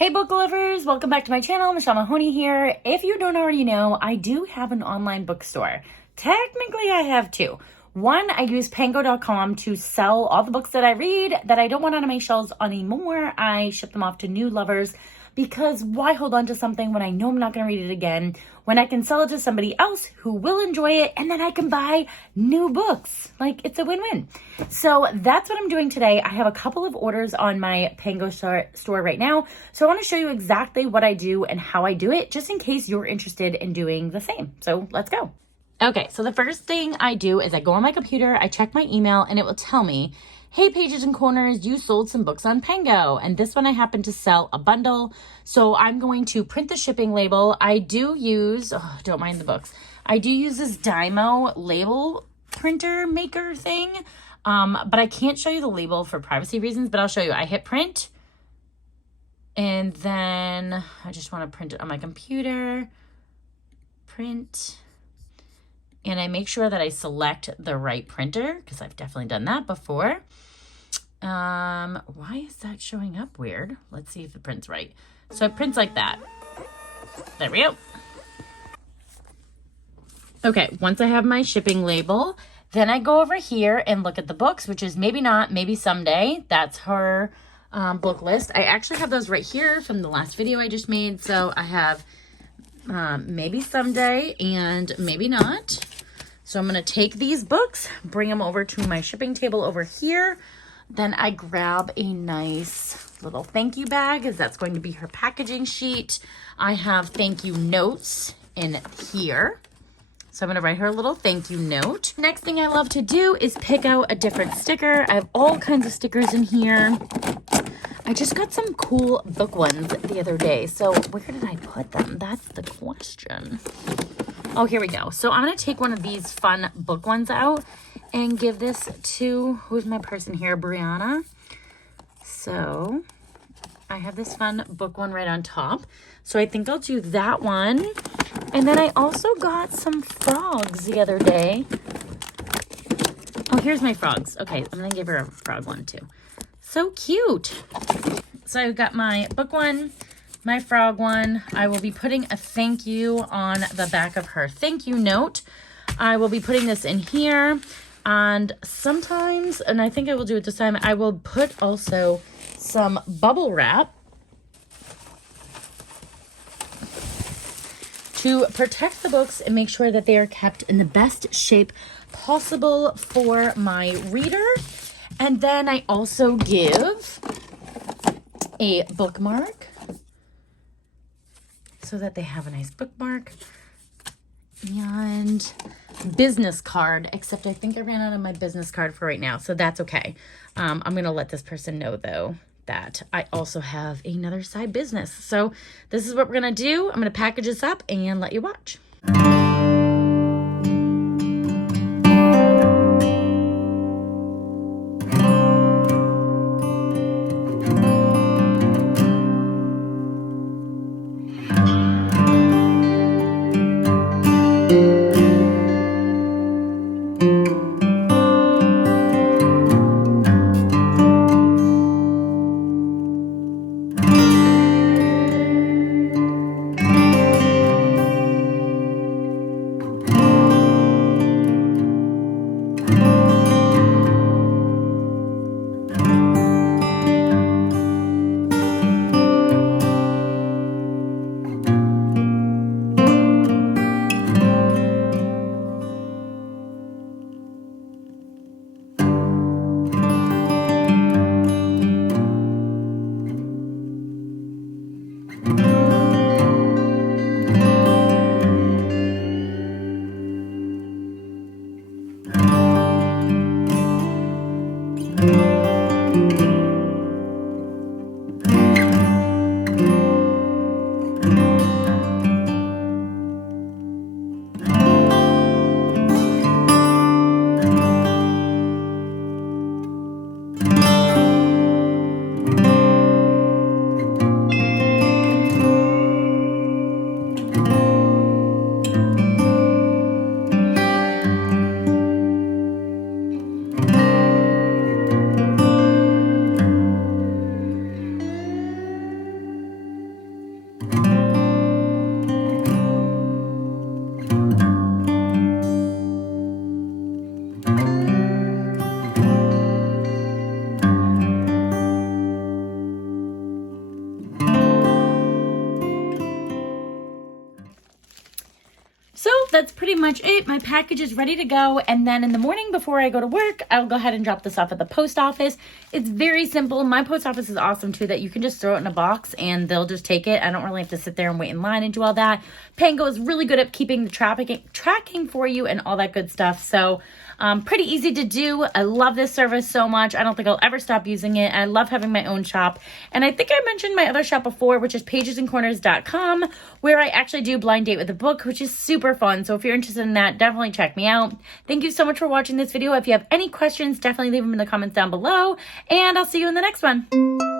Hey book lovers, welcome back to my channel. Mahoney here. If you don't already know, I do have an online bookstore. Technically, I have two. One, I use pango.com to sell all the books that I read that I don't want on my shelves anymore. I ship them off to new lovers because why hold on to something when I know I'm not going to read it again, when I can sell it to somebody else who will enjoy it, and then I can buy new books. Like, it's a win-win. So that's what I'm doing today. I have a couple of orders on my Pango store right now. So I want to show you exactly what I do and how I do it, just in case you're interested in doing the same. So let's go. Okay, so the first thing I do is I go on my computer, I check my email, and it will tell me, hey, Pages and Corners, you sold some books on Pango. And this one I happen to sell a bundle. So I'm going to print the shipping label. I do use, don't mind the books. I do use this Dymo label printer maker thing. But I can't show you the label for privacy reasons, but I'll show you. I hit print. And then I just want to print it on my computer. Print. And I make sure that I select the right printer because I've definitely done that before. Why is that showing up weird? Let's see if it prints right. So it prints like that. There we go. Okay, once I have my shipping label, then I go over here and look at the books, which is maybe not, maybe someday. That's her book list. I actually have those right here from the last video I just made. So I have maybe someday and maybe not. So I'm going to take these books, bring them over to my shipping table over here. Then I grab a nice little thank you bag, as that's going to be her packaging sheet. I have thank you notes in here. So I'm going to write her a little thank you note. Next thing I love to do is pick out a different sticker. I have all kinds of stickers in here. I just got some cool book ones the other day. So where did I put them? That's the question. Oh, here we go. So I'm going to take one of these fun book ones out and give this to, who's my person here? Brianna. So I have this fun book one right on top. So I think I'll do that one. And then I also got some frogs the other day. Oh, here's my frogs. Okay, I'm going to give her a frog one too. So cute. So I've got my book one, my frog one. I will be putting a thank you on the back of her thank you note. I will be putting this in here. And sometimes, and I think I will do it this time, I will put also some bubble wrap to protect the books and make sure that they are kept in the best shape possible for my reader. And then I also give a bookmark so that they have a nice bookmark and business card, except I think I ran out of my business card for right now, so that's okay. I'm going to let this person know, though, that I also have another side business. So this is what we're going to do. I'm going to package this up and let you watch. that's pretty much it. My package is ready to go. And then in the morning before I go to work, I'll go ahead and drop this off at the post office. It's very simple. My post office is awesome too, that you can just throw it in a box and they'll just take it. I don't really have to sit there and wait in line and do all that. Pango is really good at keeping the tracking for you and all that good stuff. So pretty easy to do. I love this service so much. I don't think I'll ever stop using it. I love having my own shop. And I think I mentioned my other shop before, which is pagesandcorners.com, where I actually do blind date with a book, which is super fun. So if you're interested in that, definitely check me out. Thank you so much for watching this video. If you have any questions, definitely leave them in the comments down below, and I'll see you in the next one.